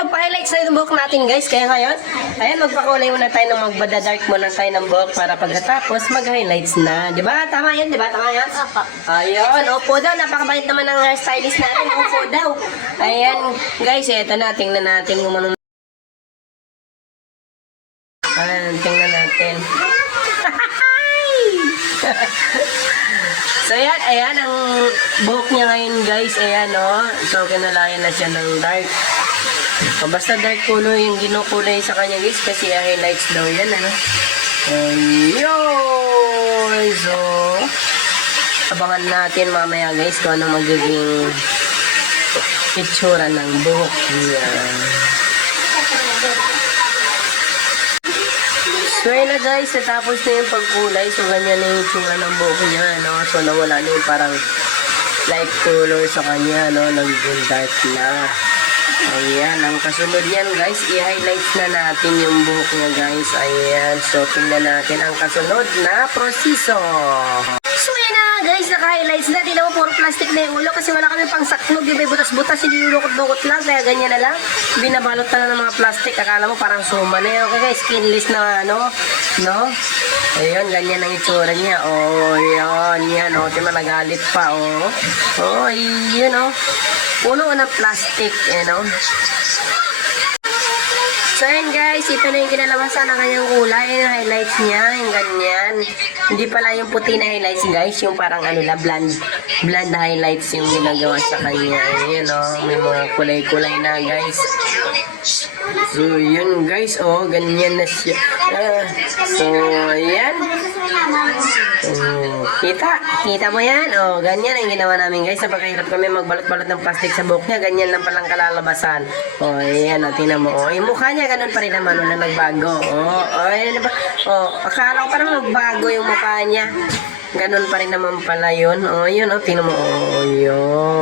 magpa-highlights na yung buhok natin guys. Kaya ngayon, ayan, magpakulay muna tayo ng magbada-dark muna tayo ng buhok para pagkatapos mag-highlights na. Diba? Tama yan, diba? Tama yan? Opo. Ayun, opo daw. Napakabait naman ng hairstylist natin. Opo daw. Ayan, guys, eto na. Tingnan natin kung anong... Ayan, tingnan natin. So ayan ang buhok niya ngayon guys, ayan o. So kinalayan na siya ng dark. O, basta dark color yung ginukulay sa kanya guys kasi highlights daw yan ano. Ayun! So, abangan natin mamaya guys kung ano magiging itsura ng buhok niya. So yun na guys, natapos na yung pagkulay. So ganyan na yung tsura ng buhok niya, no? So nawala na yung parang light color sa kanya, no? Naging dark na. Ayan, ang kasunod yan guys, i-highlight na natin yung buhok niya guys. Ayan, so tingnan natin ang kasunod na proseso. So yan na guys, naka-highlights na. Tingnan mo, puro plastic na yung ulo kasi wala kami pang saknog. Yung may butas-butas, hindi lulukot-lukot lang. Kaya ganyan na lang. Binabalot na ng mga plastic. Akala mo parang suma na yun. Okay guys, skinless na ano, no? Ayun, ganyan ang itsura niya. Oh, yan. Oh, tingnan, nagalit pa, oh. Oh, yun, oh. Puno ng plastic, you know. So yun guys, ito na yung kinalabasan ng kanyang kulay, yung highlights niya, yung ganyan. Hindi pala yung puti na highlights guys, yung parang ano na, blonde highlights yung ginagawa sa kanya. Ayan o, may mga kulay-kulay na guys. So yun guys, oh, ganyan na siya. So ayan. Kita mo yan? Oh, ganyan ang ginawa namin guys. Napakahirap kami magbalot-balot ng plastic sa buhok niya. Ganyan lang palang kalalabasan. Oh, ayan. Oh, tingnan mo. Oh, yung mukha niya ganun pa rin naman. Oh, na nagbago. Oh, ayan na ba? Oh, akala ko parang magbago yung mukha niya. Ganun pa rin naman pala yun. Oh, yun. Oh, tingnan mo. Oh, yun.